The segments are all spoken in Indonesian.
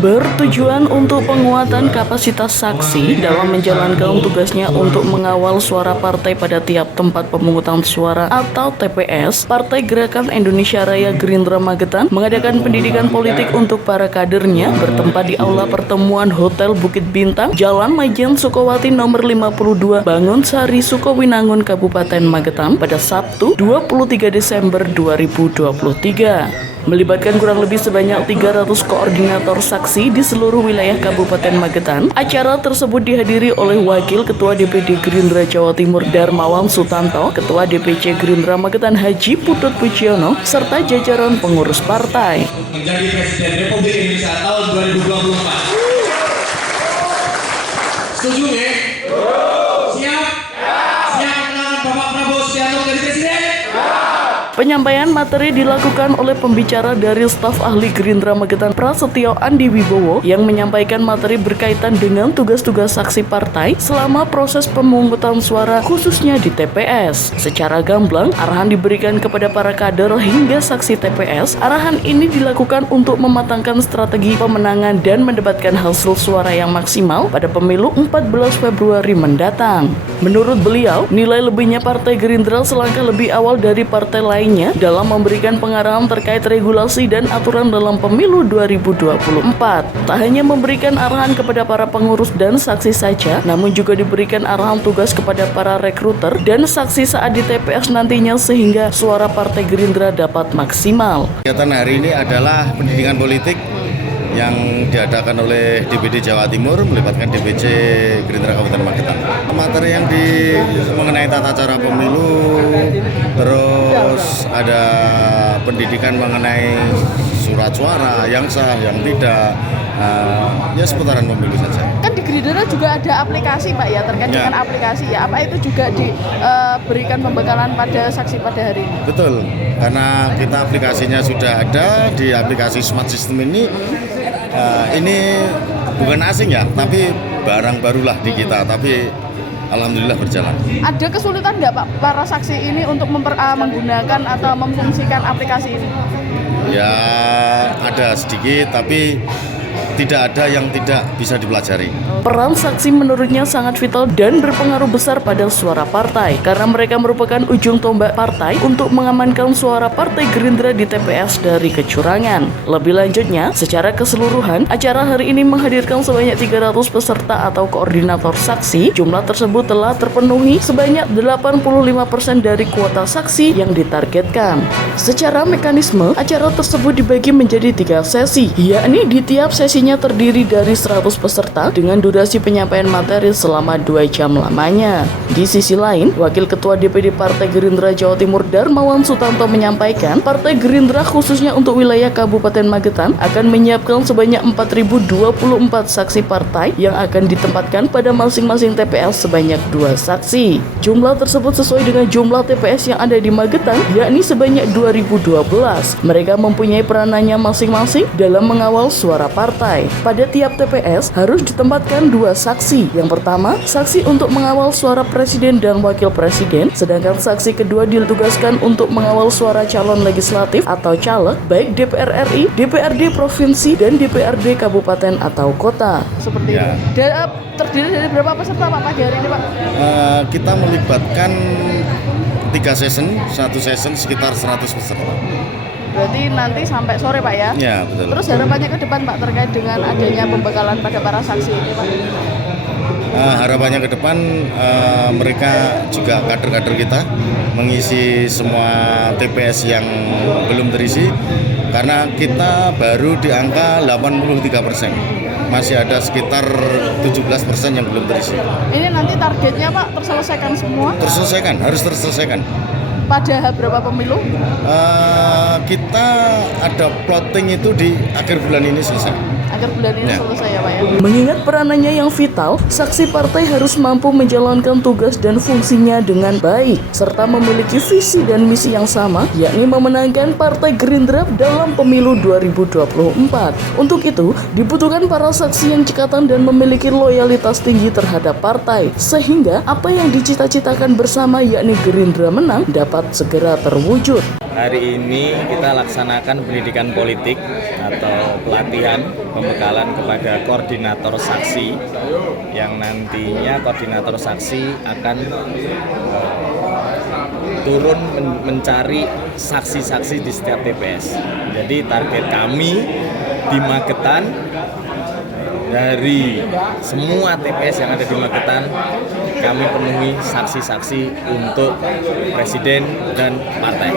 bertujuan untuk penguatan kapasitas saksi dalam menjalankan tugasnya untuk mengawal suara partai pada tiap tempat pemungutan suara atau TPS. Partai Gerakan Indonesia Raya Gerindra Magetan mengadakan pendidikan politik untuk para kadernya bertempat di Aula Pertemuan Hotel Bukit Bintang, Jalan Majen Sukowati nomor 52, Bangunsari, Sukowinangun, Kabupaten Magetan pada Sabtu 23 Desember 2023. Melibatkan kurang lebih sebanyak 300 koordinator saksi di seluruh wilayah Kabupaten Magetan. Acara tersebut dihadiri oleh Wakil Ketua DPD Gerindra Jawa Timur Darmawan Sutanto, Ketua DPC Gerindra Magetan Haji Putut Pujiyono, serta jajaran pengurus partai. Menjadi Presiden Republik Indonesia tahun 2024. Setuju ya? Siap? Siap menangan Bapak Prabowo Subianto menjadi Presiden? Penyampaian materi dilakukan oleh pembicara dari staf ahli Gerindra Magetan Prasetyo Andi Wibowo yang menyampaikan materi berkaitan dengan tugas-tugas saksi partai selama proses pemungutan suara khususnya di TPS. Secara gamblang, arahan diberikan kepada para kader hingga saksi TPS. Arahan ini dilakukan untuk mematangkan strategi pemenangan dan mendapatkan hasil suara yang maksimal pada pemilu 14 Februari mendatang. Menurut beliau, nilai lebihnya Partai Gerindra selangkah lebih awal dari partai lain dalam memberikan pengarahan terkait regulasi dan aturan dalam pemilu 2024. Tak hanya memberikan arahan kepada para pengurus dan saksi saja, namun juga diberikan arahan tugas kepada para rekruter dan saksi saat di TPS nantinya sehingga suara Partai Gerindra dapat maksimal. Kegiatan hari ini adalah pendidikan politik yang diadakan oleh DPD Jawa Timur melibatkan DPC Gerindra Kabupaten Magetan. Materi yang mengenai tata cara pemilu, terus ada pendidikan mengenai surat suara yang sah, yang tidak, ya seputaran pemilu saja. Kan di Gerindra juga ada aplikasi Pak ya, terkait dengan aplikasi ya, apa itu juga diberikan pembekalan pada saksi pada hari ini? Betul, karena kita aplikasinya sudah ada di aplikasi Smart System ini. Ini bukan asing ya, tapi barang barulah di kita, tapi alhamdulillah berjalan. Ada kesulitan nggak Pak para saksi ini untuk menggunakan atau memfungsikan aplikasi ini? Ya ada sedikit, tapi tidak ada yang tidak bisa dipelajari. Peran saksi menurutnya sangat vital dan berpengaruh besar pada suara partai karena mereka merupakan ujung tombak partai untuk mengamankan suara Partai Gerindra di TPS dari kecurangan. Lebih lanjutnya, secara keseluruhan, acara hari ini menghadirkan sebanyak 300 peserta atau koordinator saksi. Jumlah tersebut telah terpenuhi sebanyak 85% dari kuota saksi yang ditargetkan. Secara mekanisme, acara tersebut dibagi menjadi 3 sesi, yakni di tiap sesinya terdiri dari 100 peserta dengan durasi penyampaian materi selama 2 jam lamanya. Di sisi lain, Wakil Ketua DPD Partai Gerindra Jawa Timur Darmawan Sutanto menyampaikan, Partai Gerindra khususnya untuk wilayah Kabupaten Magetan akan menyiapkan sebanyak 4.024 saksi partai yang akan ditempatkan pada masing-masing TPS sebanyak 2 saksi. Jumlah tersebut sesuai dengan jumlah TPS yang ada di Magetan, yakni sebanyak 2012. Mereka mempunyai peranannya masing-masing dalam mengawal suara partai. Pada tiap TPS harus ditempatkan 2 saksi. Yang pertama, saksi untuk mengawal suara presiden dan wakil presiden, sedangkan saksi kedua ditugaskan untuk mengawal suara calon legislatif atau caleg, baik DPR RI, DPRD provinsi, dan DPRD kabupaten atau kota. Seperti itu. Terdiri dari berapa peserta Pak pagi hari ini Pak? Kita melibatkan 3 session, 1 session sekitar 100 peserta. Berarti nanti sampai sore Pak ya? Ya, betul. Terus harapannya ke depan Pak terkait dengan adanya pembekalan pada para saksi ini Pak? Harapannya ke depan mereka juga kader-kader kita mengisi semua TPS yang belum terisi karena kita baru di angka 83%. Masih ada sekitar 17% yang belum terisi. Ini nanti targetnya Pak terselesaikan semua? Terselesaikan, harus terselesaikan. Pada berapa pemilu? Kita ada plotting itu di akhir bulan ini selesai. Akhir bulan ini selesai ya Pak ya? Mengingat peranannya yang vital, saksi partai harus mampu menjalankan tugas dan fungsinya dengan baik, serta memiliki visi dan misi yang sama, yakni memenangkan Partai Gerindra dalam pemilu 2024. Untuk itu, dibutuhkan para saksi yang cekatan dan memiliki loyalitas tinggi terhadap partai, sehingga apa yang dicita-citakan bersama yakni Gerindra menang dapat segera terwujud. hari ini kita laksanakan pendidikan politik atau pelatihan pembekalan kepada koordinator saksi yang nantinya koordinator saksi akan turun mencari saksi-saksi di setiap TPS. Jadi target kami di Magetan, dari semua TPS yang ada di Magetan, kami penuhi saksi-saksi untuk presiden dan partai.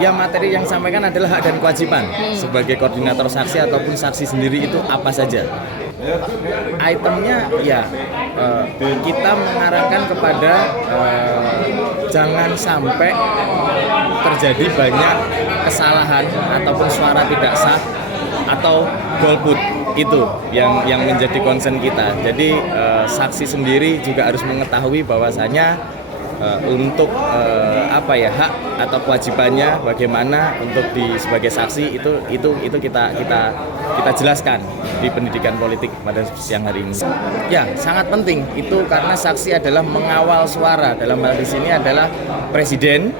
Ya, materi yang sampaikan adalah hak dan kewajiban sebagai koordinator saksi ataupun saksi sendiri itu apa saja. Itemnya ya kita mengarahkan kepada jangan sampai terjadi banyak kesalahan ataupun suara tidak sah atau golput. Itu yang menjadi concern kita. Jadi saksi sendiri juga harus mengetahui bahwasanya untuk hak atau kewajibannya bagaimana untuk sebagai saksi itu kita jelaskan di pendidikan politik pada siang hari ini. Ya, sangat penting itu karena saksi adalah mengawal suara. Dalam hal di sini adalah presiden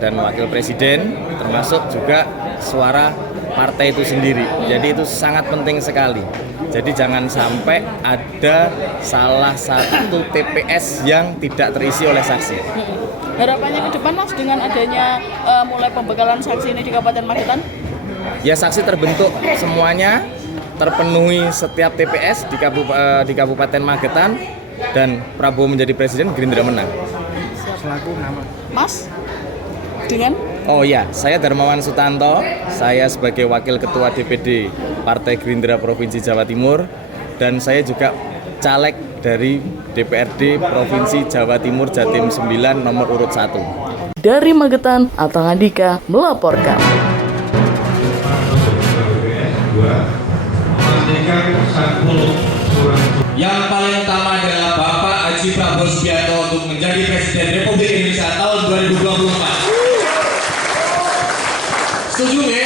dan wakil presiden, termasuk juga suara partai itu sendiri. Jadi itu sangat penting sekali. Jadi jangan sampai ada salah satu TPS yang tidak terisi oleh saksi. Harapannya ke depan Mas dengan adanya mulai pembekalan saksi ini di Kabupaten Magetan? Ya, saksi terbentuk semuanya, terpenuhi setiap TPS di Kabupaten Magetan, dan Prabowo menjadi presiden, Gerindra menang. Selaku nama. Mas, dengan? Oh ya, saya Darmawan Sutanto, saya sebagai Wakil Ketua DPD Partai Gerindra Provinsi Jawa Timur, dan saya juga caleg dari DPRD Provinsi Jawa Timur Jatim 9 nomor urut 1. Dari Magetan, Atang Andika melaporkan. Yang paling utama adalah Bapak Haji Prabowo Subianto untuk menjadi Presiden Republik Indonesia tahun 2024. Setuju ya?